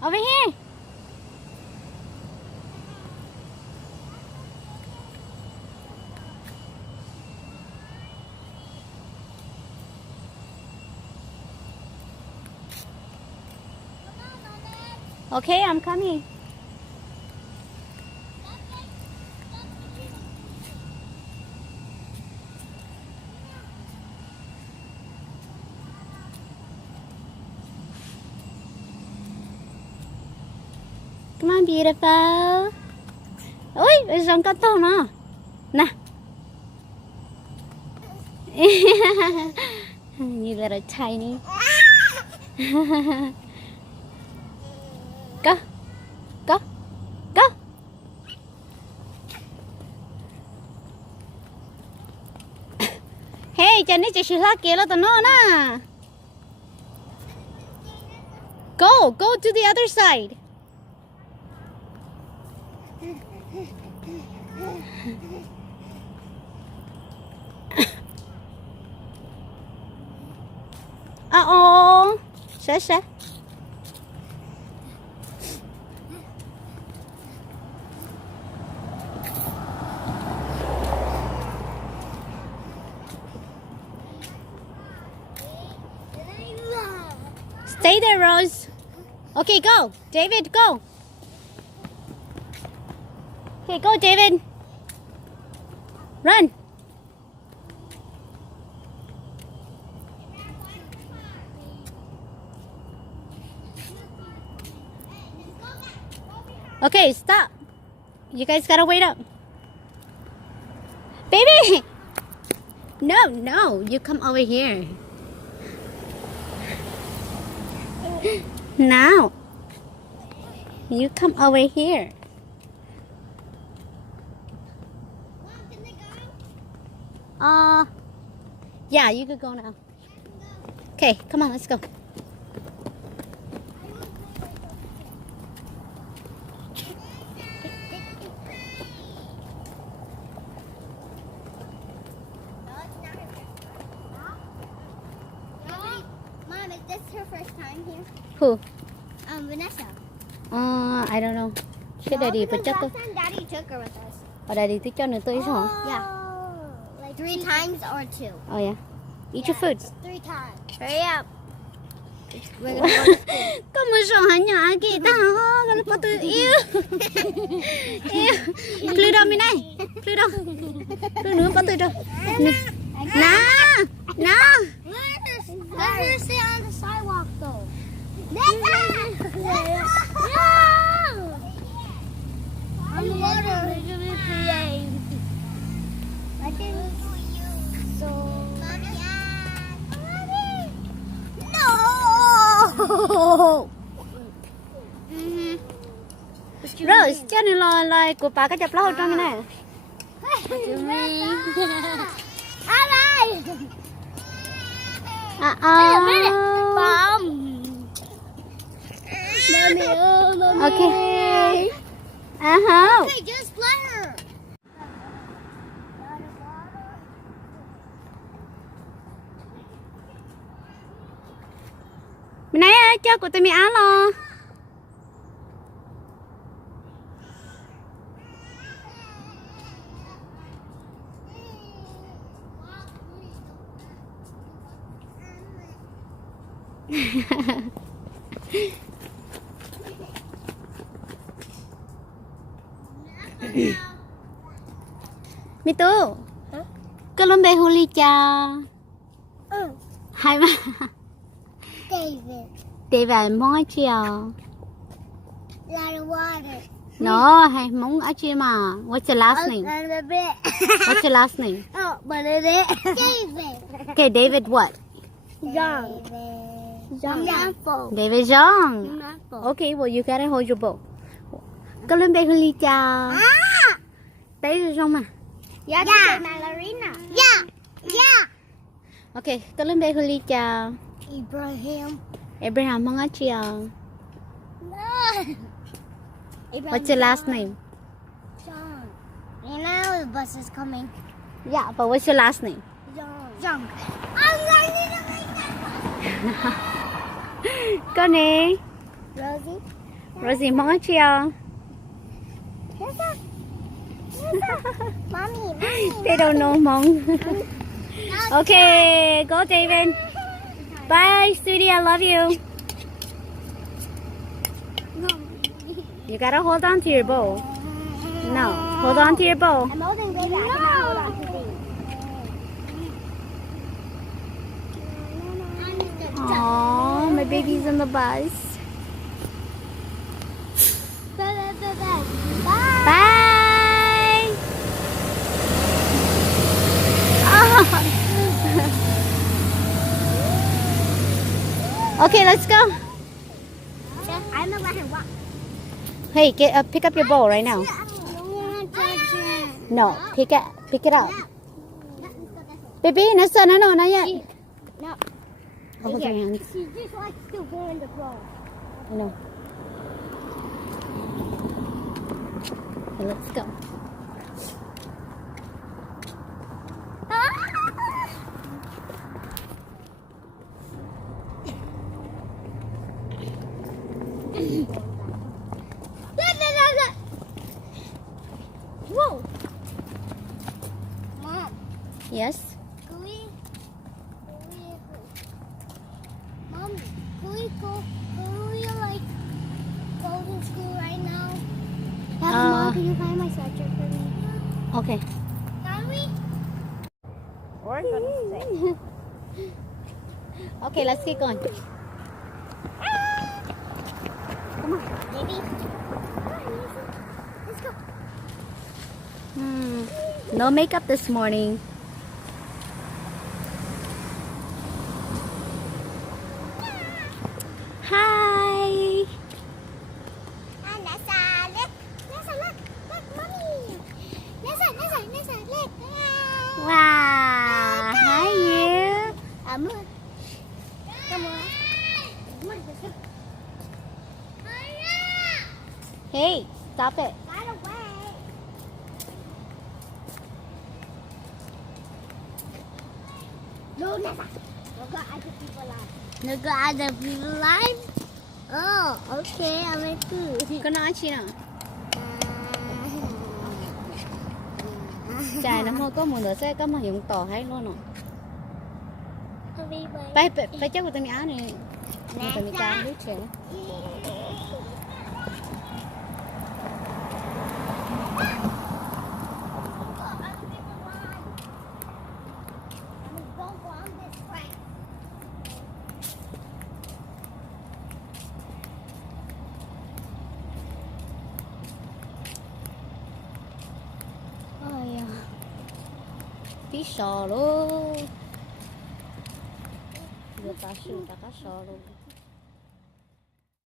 Over here. Okay, I'm coming. Come on, beautiful. Ôi, rồng con to nó. Nè. You little tiny. Go. Go. Go. Hey, cho nên chị la kia là tao nó nè. Go to the other side. Uh-oh. Sẽ. Stay there, Rose. Okay, go. David, go. Okay, go, David. Run. Okay, stop. You guys gotta wait up. Baby! No, you come over here. Now. You come over here. Yeah, you could go now. Okay, come on, let's go. Mom, is this her first time here? Who? Vanessa. I don't know. Cái daddy phải chắc thôi. Last time Daddy took her with us. Daddy thích cho nữa tới hả? Yeah. Like 3 times or 2. Oh yeah. Eat your food. 3 times. Hurry up. We're gonna go to school. Có một số hả nhỏ kì ta hả? Cái nó tự yêu. Plư đâu mình này? Plư đâu? Plư nữa có tự đâu? Nè. Nè. Let her sit on the sidewalk though. No! I'm water. No. Rose, cho nên là của bà cái chập lót trong cái này. Alright. Wait a minute. Mom. Mommy. Okay. Uh-huh. Okay, just let her. Mình nãy cho của tôi mi á lo. Mi tu. Có lắm bé huli cha. Hai ba. David. David mong ai chia. Lot of water. No, hay mong ai chia mà. What's your last name? A little bit. What's your last name? Oh, but it is. David. Okay, David what? Young. David Young. Okay, well you gotta hold your bowl. Có lên bé huli cha. Đấy rồi xong mà. Yeah. Ballerina. Yeah. Okay, có lên bé huli cha. Abraham mong ai chia. What's your last name? John. You know the bus is coming. Yeah, but what's your last name? John. I'm learning to make that. Con nè. Rosie. Rosie, mong chill. Mommy. They don't know mong. Okay, go David. Bye, sweetie. I love you. You gotta hold on to your bowl. No, hold on to your bowl. I'm holding baby. I cannot hold on to baby. Aww, my baby's in the bus. Bye. Bye. Okay, let's go. I'm gonna let him walk. Hey, pick up your bowl right now. I don't want to touch it. No, pick it up. Baby, no, not yet. No. Oh, hold your hands. She just likes to go in the floor. I know. Okay, let's go. Whoa. Mom, Yes? can we Mom, can we like go to school right now? Mom, can you find my sweatshirt for me? Okay. Can we? We're gonna stay. Okay, let's keep going. Come on, baby. Let's go. No makeup this morning. Hi. Look, mommy. Nessa, look. Wow. Hi, you. Come on. Hey, stop it. Right away. No, Nessa. We'll go other people live. No, go other people live? Oh, okay. I will too. Có nói chi nào? Chài nó mua có một nửa xe có mà dùng tỏ hay luôn rồi. Phải chắc của tôi áo này. Mà tôi cha biết chuyện. Tí sò luôn. Giờ ta sử ta cá sò luôn.